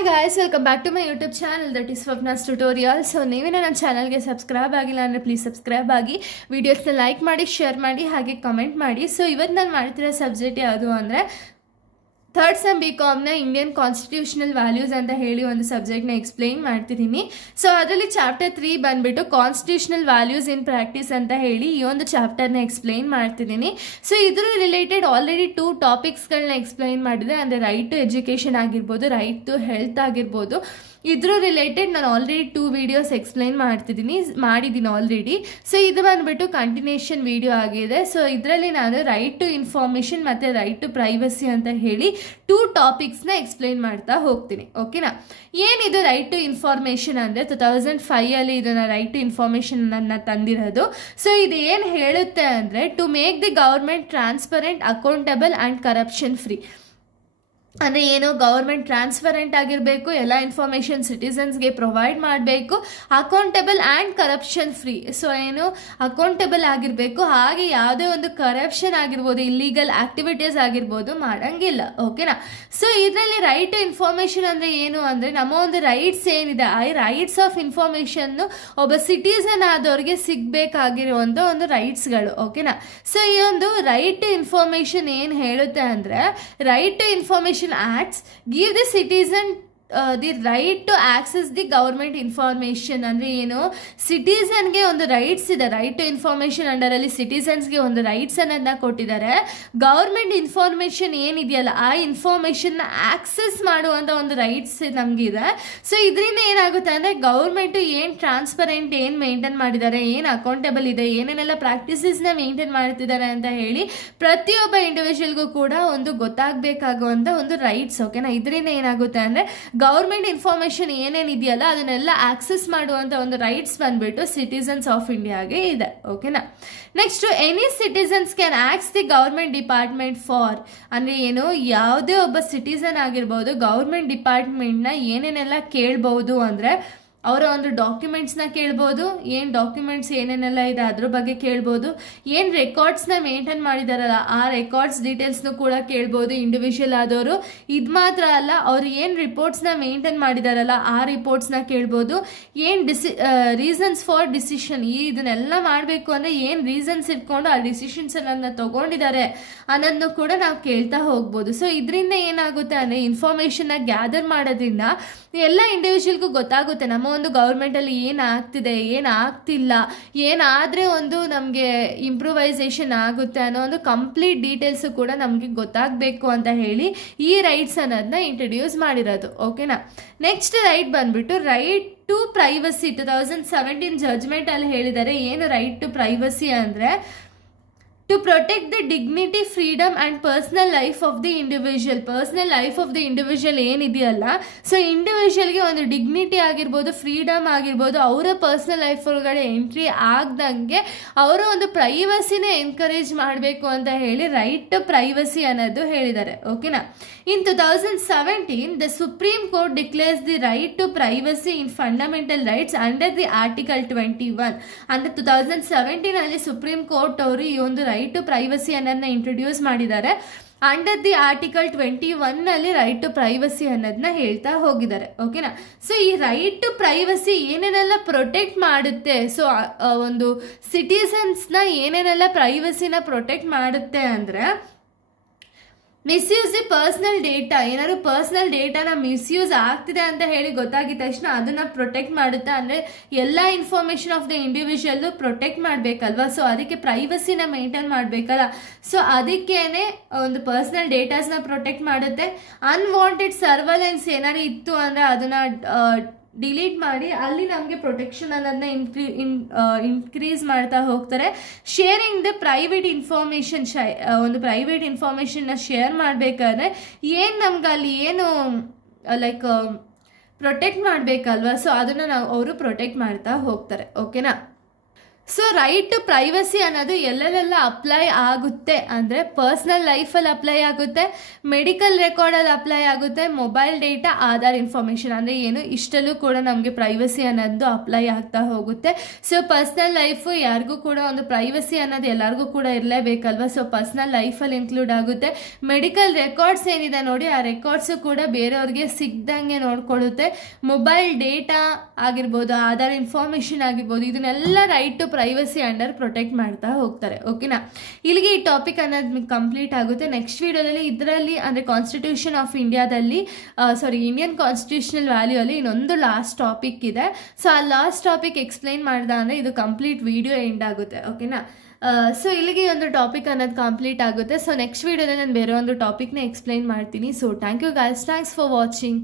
Hi guys, welcome back to my YouTube channel that is Swapna's Tutorial. So ನೀವೇನ ನನ್ನ ಚಾನಲ್ಗೆ subscribe ಆಗಿಲ್ಲ ಅಂದರೆ ಪ್ಲೀಸ್ ಸಬ್ಸ್ಕ್ರೈಬ್ ಆಗಿ ವಿಡಿಯೋಸ್ನ ಲೈಕ್ ಮಾಡಿ ಶೇರ್ ಮಾಡಿ ಹಾಗೆ ಕಮೆಂಟ್ ಮಾಡಿ. ಸೊ ಇವತ್ತು ನಾನು ಮಾಡ್ತಿರೋ ಸಬ್ಜೆಕ್ಟ್ ಯಾವುದು ಅಂದರೆ ಥರ್ಡ್ ಸೆಮ್ BComನ ಇಂಡಿಯನ್ ಕಾನ್ಸ್ಟಿಟ್ಯೂಷನಲ್ ವ್ಯಾಲ್ಯೂಸ್ ಅಂತ ಹೇಳಿ ಒಂದು ಸಬ್ಜೆಕ್ಟ್ನ ಎಕ್ಸ್ಪ್ಲೈನ್ ಮಾಡ್ತಿದ್ದೀನಿ. ಸೊ ಅದರಲ್ಲಿ ಚಾಪ್ಟರ್ 3 ಬಂದುಬಿಟ್ಟು ಕಾನ್ಸ್ಟಿಟ್ಯೂಷನಲ್ ವ್ಯಾಲ್ಯೂಸ್ ಇನ್ ಪ್ರಾಕ್ಟೀಸ್ ಅಂತ ಹೇಳಿ ಈ ಒಂದು ಚಾಪ್ಟರ್ನ ಎಕ್ಸ್ಪ್ಲೈನ್ ಮಾಡ್ತಿದ್ದೀನಿ. ಸೊ ಇದ್ರ ರಿಲೇಟೆಡ್ ಆಲ್ರೆಡಿ 2 ಟಾಪಿಕ್ಸ್ಗಳನ್ನ ಎಕ್ಸ್ಪ್ಲೈನ್ ಮಾಡಿದೆ, ಅಂದರೆ ರೈಟ್ ಟು ಎಜುಕೇಷನ್ ಆಗಿರ್ಬೋದು, ರೈಟ್ ಟು ಹೆಲ್ತ್ ಆಗಿರ್ಬೋದು. ಇದ್ರ ರಿಲೇಟೆಡ್ ನಾನು ಆಲ್ರೆಡಿ 2 ವಿಡಿಯೋಸ್ ಎಕ್ಸ್ಪ್ಲೈನ್ ಮಾಡಿದ್ದೀನಿ ಆಲ್ರೆಡಿ. ಸೊ ಇದು ಬಂದುಬಿಟ್ಟು ಕಂಟಿನ್ಯೂಷನ್ ವಿಡಿಯೋ ಆಗಿದೆ. ಸೊ ಇದರಲ್ಲಿ ನಾನು ರೈಟ್ ಟು ಇನ್ಫಾರ್ಮೇಷನ್ ಮತ್ತು ರೈಟ್ ಟು ಪ್ರೈವಸಿ ಅಂತ ಹೇಳಿ 2 ಟಾಪಿಕ್ಸ್ನ ಎಕ್ಸ್ಪ್ಲೈನ್ ಮಾಡ್ತಾ ಹೋಗ್ತೀನಿ. ಓಕೆನಾ? ಏನಿದು ರೈಟ್ ಟು ಇನ್ಫಾರ್ಮೇಷನ್ ಅಂದರೆ 2005 ಇದನ್ನು ರೈಟ್ ಟು ಇನ್ಫಾರ್ಮೇಷನ್ ಅನ್ನು ತಂದಿರೋದು. ಸೊ ಇದು ಏನು ಹೇಳುತ್ತೆ ಅಂದರೆ to make the government transparent, accountable and corruption free. ಅಂದರೆ ಏನು, ಗವರ್ಮೆಂಟ್ ಟ್ರಾನ್ಸ್ಪರೆಂಟ್ ಆಗಿರಬೇಕು, ಎಲ್ಲ ಇನ್ಫಾರ್ಮೇಷನ್ ಸಿಟಿಸನ್ಸ್ಗೆ ಪ್ರೊವೈಡ್ ಮಾಡಬೇಕು, accountable and corruption free. So ಏನು, ಅಕೌಂಟಬಲ್ ಆಗಿರಬೇಕು, ಹಾಗೆ ಯಾವುದೇ ಒಂದು ಕರಪ್ಷನ್ ಆಗಿರ್ಬೋದು, ಇಲ್ಲೀಗಲ್ ಆಕ್ಟಿವಿಟೀಸ್ ಆಗಿರ್ಬೋದು ಮಾಡೋಂಗಿಲ್ಲ. ಓಕೆನಾ? ಸೊ ಇದರಲ್ಲಿ ರೈಟ್ ಟು ಇನ್ಫಾರ್ಮೇಷನ್ ಅಂದರೆ ಏನು ಅಂದರೆ ನಮ್ಮ ಒಂದು ರೈಟ್ಸ್ ಏನಿದೆ, ಆ ರೈಟ್ಸ್ ಆಫ್ ಇನ್ಫಾರ್ಮೇಷನ್ನು ಒಬ್ಬ ಸಿಟಿಸನ್ ಆದವ್ರಿಗೆ ಸಿಗಬೇಕಾಗಿರುವಂಥ ಒಂದು ರೈಟ್ಸ್ಗಳು. ಓಕೆನಾ? ಸೊ ಈ ಒಂದು ರೈಟ್ ಟು ಇನ್ಫಾರ್ಮೇಷನ್ ಏನು ಹೇಳುತ್ತೆ ಅಂದರೆ right to information acts give the citizen the right to access the government information. ಅಂದರೆ ಏನು, ಸಿಟಿಸನ್ಗೆ ಒಂದು ರೈಟ್ಸ್ ಇದೆ. ರೈಟ್ ಟು ಇನ್ಫಾರ್ಮೇಷನ್ ಅಂಡರಲ್ಲಿ ಸಿಟಿಸನ್ಸ್ಗೆ ಒಂದು ರೈಟ್ಸ್ ಅನ್ನೋದನ್ನ ಕೊಟ್ಟಿದ್ದಾರೆ. ಗವರ್ಮೆಂಟ್ ಇನ್ಫಾರ್ಮೇಷನ್ ಏನಿದೆಯಲ್ಲ ಆ ಇನ್ಫಾರ್ಮೇಷನ್ನ ಆಕ್ಸೆಸ್ ಮಾಡುವಂಥ ಒಂದು ರೈಟ್ಸ್ ನಮಗಿದೆ. ಸೊ ಇದರಿಂದ ಏನಾಗುತ್ತೆ ಅಂದರೆ ಗೌರ್ಮೆಂಟು ಏನು ಟ್ರಾನ್ಸ್ಪರೆಂಟ್ ಏನು ಮೇಂಟೈನ್ ಮಾಡಿದ್ದಾರೆ, ಏನು ಅಕೌಂಟಬಲ್ ಇದೆ, ಏನೇನೆಲ್ಲ ಪ್ರಾಕ್ಟೀಸಸ್ನ ಮೇಂಟೈನ್ ಮಾಡ್ತಿದ್ದಾರೆ ಅಂತ ಹೇಳಿ ಪ್ರತಿಯೊಬ್ಬ ಇಂಡಿವಿಜುವಲ್ಗೂ ಕೂಡ ಒಂದು ಗೊತ್ತಾಗಬೇಕಾಗುವಂಥ ಒಂದು ರೈಟ್ಸ್. ಓಕೆನಾ? ಇದರಿಂದ ಏನಾಗುತ್ತೆ ಅಂದರೆ ಗವರ್ಮೆಂಟ್ ಇನ್ಫಾರ್ಮೇಷನ್ ಏನೇನಿದೆಯಲ್ಲ ಅದನ್ನೆಲ್ಲ ಆಕ್ಸೆಸ್ ಮಾಡುವಂಥ ಒಂದು ರೈಟ್ಸ್ ಬಂದ್ಬಿಟ್ಟು ಸಿಟಿಸನ್ಸ್ ಆಫ್ ಇಂಡಿಯಾಗೆ ಇದೆ. ಓಕೆನಾ? ನೆಕ್ಸ್ಟ್, ಎನಿ ಸಿಟಿಸನ್ಸ್ ಕ್ಯಾನ್ ಆಕ್ಸ್ ದಿ ಗವರ್ಮೆಂಟ್ ಡಿಪಾರ್ಟ್ಮೆಂಟ್ ಫಾರ್. ಅಂದರೆ ಏನು, ಯಾವುದೇ ಒಬ್ಬ ಸಿಟಿಸನ್ ಆಗಿರ್ಬೋದು ಗವರ್ಮೆಂಟ್ ಡಿಪಾರ್ಟ್ಮೆಂಟ್ನ ಏನೇನೆಲ್ಲ ಕೇಳ್ಬೋದು ಅಂದರೆ ಅವರ ಒಂದು ಡಾಕ್ಯುಮೆಂಟ್ಸ್ನ ಕೇಳ್ಬೋದು, ಏನು ಡಾಕ್ಯುಮೆಂಟ್ಸ್ ಏನೇನೆಲ್ಲ ಇದೆ ಅದ್ರ ಬಗ್ಗೆ ಕೇಳ್ಬೋದು, ಏನು ರೆಕಾರ್ಡ್ಸ್ನ ಮೇಂಟೈನ್ ಮಾಡಿದಾರಲ್ಲ ಆ ರೆಕಾರ್ಡ್ಸ್ ಡೀಟೇಲ್ಸ್ನು ಕೂಡ ಕೇಳ್ಬೋದು ಇಂಡಿವಿಜುವಲ್ ಆದವರು. ಇದು ಮಾತ್ರ ಅಲ್ಲ, ಅವ್ರು ಏನು ರಿಪೋರ್ಟ್ಸ್ನ ಮೇಂಟೈನ್ ಮಾಡಿದಾರಲ್ಲ ಆ ರಿಪೋರ್ಟ್ಸ್ನ ಕೇಳ್ಬೋದು. ಏನು ರೀಸನ್ಸ್ ಫಾರ್ ಡಿಸಿಷನ್, ಇದನ್ನೆಲ್ಲ ಮಾಡಬೇಕು ಅಂದರೆ ಏನು ರೀಸನ್ಸ್ ಇಟ್ಕೊಂಡು ಆ ಡಿಸಿಷನ್ಸ್ ಅನ್ನ ತಗೊಂಡಿದ್ದಾರೆ ಅನ್ನೋದನ್ನು ಕೂಡ ನಾವು ಕೇಳ್ತಾ ಹೋಗ್ಬೋದು. ಸೊ ಇದರಿಂದ ಏನಾಗುತ್ತೆ ಅಂದರೆ ಇನ್ಫಾರ್ಮೇಷನ್ನ ಗ್ಯಾದರ್ ಮಾಡೋದ್ರಿಂದ ಎಲ್ಲ ಇಂಡಿವಿಜುವಲ್ಗೂ ಗೊತ್ತಾಗುತ್ತೆ ನಮ್ಮ ಒಂದು ಗೌರ್ಮೆಂಟಲ್ಲಿ ಏನಾಗ್ತಿದೆ, ಏನಾಗ್ತಿಲ್ಲ, ಏನಾದರೆ ಒಂದು ನಮಗೆ ಇಂಪ್ರೂವೈಸೇಷನ್ ಆಗುತ್ತೆ ಅನ್ನೋ ಒಂದು ಕಂಪ್ಲೀಟ್ ಡೀಟೇಲ್ಸು ಕೂಡ ನಮಗೆ ಗೊತ್ತಾಗಬೇಕು ಅಂತ ಹೇಳಿ ಈ ರೈಟ್ಸ್ ಅನ್ನೋದನ್ನ ಇಂಟ್ರಡ್ಯೂಸ್ ಮಾಡಿರೋದು. ಓಕೆನಾ? ನೆಕ್ಸ್ಟ್ ರೈಟ್ ಬಂದ್ಬಿಟ್ಟು ರೈಟ್ ಟು ಪ್ರೈವಸಿ. 2017 ಜಡ್ಜ್ಮೆಂಟಲ್ಲಿ ಹೇಳಿದ್ದಾರೆ ಏನು ರೈಟ್ ಟು ಪ್ರೈವಸಿ ಅಂದರೆ to protect the dignity, freedom and personal life of the individual. Personal life of the individual ಏನಿದೆಯಲ್ಲ, ಸೊ ಇಂಡಿವಿಜುವಲ್ಗೆ ಒಂದು ಡಿಗ್ನಿಟಿ ಆಗಿರ್ಬೋದು, ಫ್ರೀಡಮ್ ಆಗಿರ್ಬೋದು, ಅವರ ಪರ್ಸ್ನಲ್ ಲೈಫ್ ಒಳಗಡೆ ಎಂಟ್ರಿ ಆಗ್ದಂಗೆ ಅವರ ಒಂದು ಪ್ರೈವಸಿನ ಎನ್ಕರೇಜ್ ಮಾಡಬೇಕು ಅಂತ ಹೇಳಿ ರೈಟ್ ಟು ಪ್ರೈವಸಿ ಅನ್ನೋದು ಹೇಳಿದ್ದಾರೆ. ಓಕೆನಾ? In 2017 the Supreme Court declares the right to privacy in fundamental rights under the article 21. ಅಂದರೆ 2017 ಸುಪ್ರೀಂ ಕೋರ್ಟ್ ಅವರು ಈ ಒಂದು ರೈಟ್ ಟು ಪ್ರೈವಸಿ ಅನ್ನೋದನ್ನ ಇಂಟ್ರೊಡ್ಯೂಸ್ ಮಾಡಿದ್ದಾರೆ. Under the article 21 right to privacy ಅನ್ನೋದನ್ನ ಹೇಳ್ತಾ ಹೋಗಿದ್ದಾರೆ. ಓಕೆನಾ? ಸೊ ಈ ರೈಟ್ ಟು ಪ್ರೈವಸಿ ಏನೇನೆಲ್ಲ ಪ್ರೊಟೆಕ್ಟ್ ಮಾಡುತ್ತೆ, ಸೊ ಒಂದು ಸಿಟಿಸನ್ಸ್ನ ಏನೇನೆಲ್ಲ ಪ್ರೈವಸಿನ ಪ್ರೊಟೆಕ್ಟ್ ಮಾಡುತ್ತೆ ಅಂದರೆ ಮಿಸ್ಯೂಸ್ ದಿ ಪರ್ಸ್ನಲ್ ಡೇಟಾ. ಏನಾದ್ರು ಪರ್ಸ್ನಲ್ ಡೇಟಾನ ಮಿಸ್ಯೂಸ್ ಆಗ್ತಿದೆ ಅಂತ ಹೇಳಿ ಗೊತ್ತಾಗಿದ ತಕ್ಷಣ ಅದನ್ನ ಪ್ರೊಟೆಕ್ಟ್ ಮಾಡುತ್ತೆ. ಅಂದರೆ ಎಲ್ಲ information of the individual protect ಮಾಡಬೇಕಲ್ವಾ, ಸೊ ಅದಕ್ಕೆ ಪ್ರೈವಸಿನ ಮೇಂಟೈನ್ ಮಾಡಬೇಕಲ್ಲ, ಸೊ ಅದಕ್ಕೇನೆ ಒಂದು ಪರ್ಸ್ನಲ್ ಡೇಟಾಸ್ನ ಪ್ರೊಟೆಕ್ಟ್ ಮಾಡುತ್ತೆ. ಅನ್ವಾಂಟೆಡ್ ಸರ್ವಲೆನ್ಸ್ ಏನಾದ್ರು ಇತ್ತು ಅಂದರೆ ಅದನ್ನ ಡಿಲೀಟ್ ಮಾಡಿ ಅಲ್ಲಿ ನಮಗೆ ಪ್ರೊಟೆಕ್ಷನ್ ಅನ್ನೋದನ್ನ ಇನ್ಕ್ರೀಸ್ ಮಾಡ್ತಾ ಹೋಗ್ತಾರೆ. ಶೇರಿಂಗ್ ದ ಪ್ರೈವೇಟ್ ಇನ್ಫಾರ್ಮೇಷನ್, ಒಂದು ಪ್ರೈವೇಟ್ ಇನ್ಫಾರ್ಮೇಷನ್ನ ಶೇರ್ ಮಾಡಬೇಕಾದ್ರೆ ಏನು ನಮ್ಗೆ ಅಲ್ಲಿ ಏನು ಲೈಕ್ ಪ್ರೊಟೆಕ್ಟ್ ಮಾಡಬೇಕಲ್ವ, ಸೊ ಅದನ್ನು ಅವರು ಪ್ರೊಟೆಕ್ಟ್ ಮಾಡ್ತಾ ಹೋಗ್ತಾರೆ. ಓಕೆನಾ? ಸೊ ರೈಟ್ ಟು ಪ್ರೈವಸಿ ಅನ್ನೋದು ಎಲ್ಲೆಲ್ಲ ಅಪ್ಲೈ ಆಗುತ್ತೆ ಅಂದರೆ ಪರ್ಸ್ನಲ್ ಲೈಫಲ್ಲಿ ಅಪ್ಲೈ ಆಗುತ್ತೆ, ಮೆಡಿಕಲ್ ರೆಕಾರ್ಡಲ್ಲಿ ಅಪ್ಲೈ ಆಗುತ್ತೆ, ಮೊಬೈಲ್ ಡೇಟಾ, ಆಧಾರ್ ಇನ್ಫಾರ್ಮೇಷನ್ ಅಂದರೆ ಏನು ಇಷ್ಟಲ್ಲೂ ಕೂಡ ನಮಗೆ ಪ್ರೈವಸಿ ಅನ್ನೋದು ಅಪ್ಲೈ ಆಗ್ತಾ ಹೋಗುತ್ತೆ. ಸೊ ಪರ್ಸ್ನಲ್ ಲೈಫು ಯಾರಿಗೂ ಕೂಡ ಒಂದು ಪ್ರೈವಸಿ ಅನ್ನೋದು ಎಲ್ಲರಿಗೂ ಕೂಡ ಇರಲೇಬೇಕಲ್ವ. ಸೊ ಪರ್ಸ್ನಲ್ ಲೈಫಲ್ಲಿ ಇನ್ಕ್ಲೂಡ್ ಆಗುತ್ತೆ. ಮೆಡಿಕಲ್ ರೆಕಾರ್ಡ್ಸ್ ಏನಿದೆ ನೋಡಿ, ಆ ರೆಕಾರ್ಡ್ಸು ಕೂಡ ಬೇರೆಯವ್ರಿಗೆ ಸಿಗ್ದಂಗೆ ನೋಡ್ಕೊಳ್ಳುತ್ತೆ. ಮೊಬೈಲ್ ಡೇಟಾ ಆಗಿರ್ಬೋದು, ಆಧಾರ್ ಇನ್ಫಾರ್ಮೇಷನ್ ಆಗಿರ್ಬೋದು, ಇದನ್ನೆಲ್ಲ right to privacy under protect ಮಾಡ್ತಾ ಹೋಗ್ತಾರೆ. ಓಕೆನಾ, ಇಲ್ಲಿಗೆ ಈ ಟಾಪಿಕ್ ಅನ್ನೋದು ಕಂಪ್ಲೀಟ್ ಆಗುತ್ತೆ. ನೆಕ್ಸ್ಟ್ ವಿಡಿಯೋದಲ್ಲಿ ಇದರಲ್ಲಿ ಅಂದರೆ ಕಾನ್ಸ್ಟಿಟ್ಯೂಷನ್ ಆಫ್ ಇಂಡಿಯಾದಲ್ಲಿ ಇಂಡಿಯನ್ ಕಾನ್ಸ್ಟಿಟ್ಯೂಷನಲ್ ವ್ಯಾಲ್ಯೂ ಅಲ್ಲಿ ಇನ್ನೊಂದು ಲಾಸ್ಟ್ ಟಾಪಿಕ್ ಇದೆ. ಸೊ ಆ ಲಾಸ್ಟ್ ಟಾಪಿಕ್ ಎಕ್ಸ್ಪ್ಲೈನ್ ಮಾಡ್ದ ಅಂದರೆ ಇದು ಕಂಪ್ಲೀಟ್ ವಿಡಿಯೋ ಎಂಡ್ ಆಗುತ್ತೆ. ಓಕೆನಾ, ಸೊ ಇಲ್ಲಿಗೆ ಒಂದು ಟಾಪಿಕ್ ಅನ್ನೋದು ಕಂಪ್ಲೀಟ್ ಆಗುತ್ತೆ. ಸೊ ನೆಕ್ಸ್ಟ್ ವಿಡಿಯೋದಲ್ಲಿ ನಾನು ಬೇರೆ ಒಂದು ಟಾಪಿಕ್ನ ಎಕ್ಸ್ಪ್ಲೈನ್ ಮಾಡ್ತೀನಿ. So thank you guys, thanks for watching.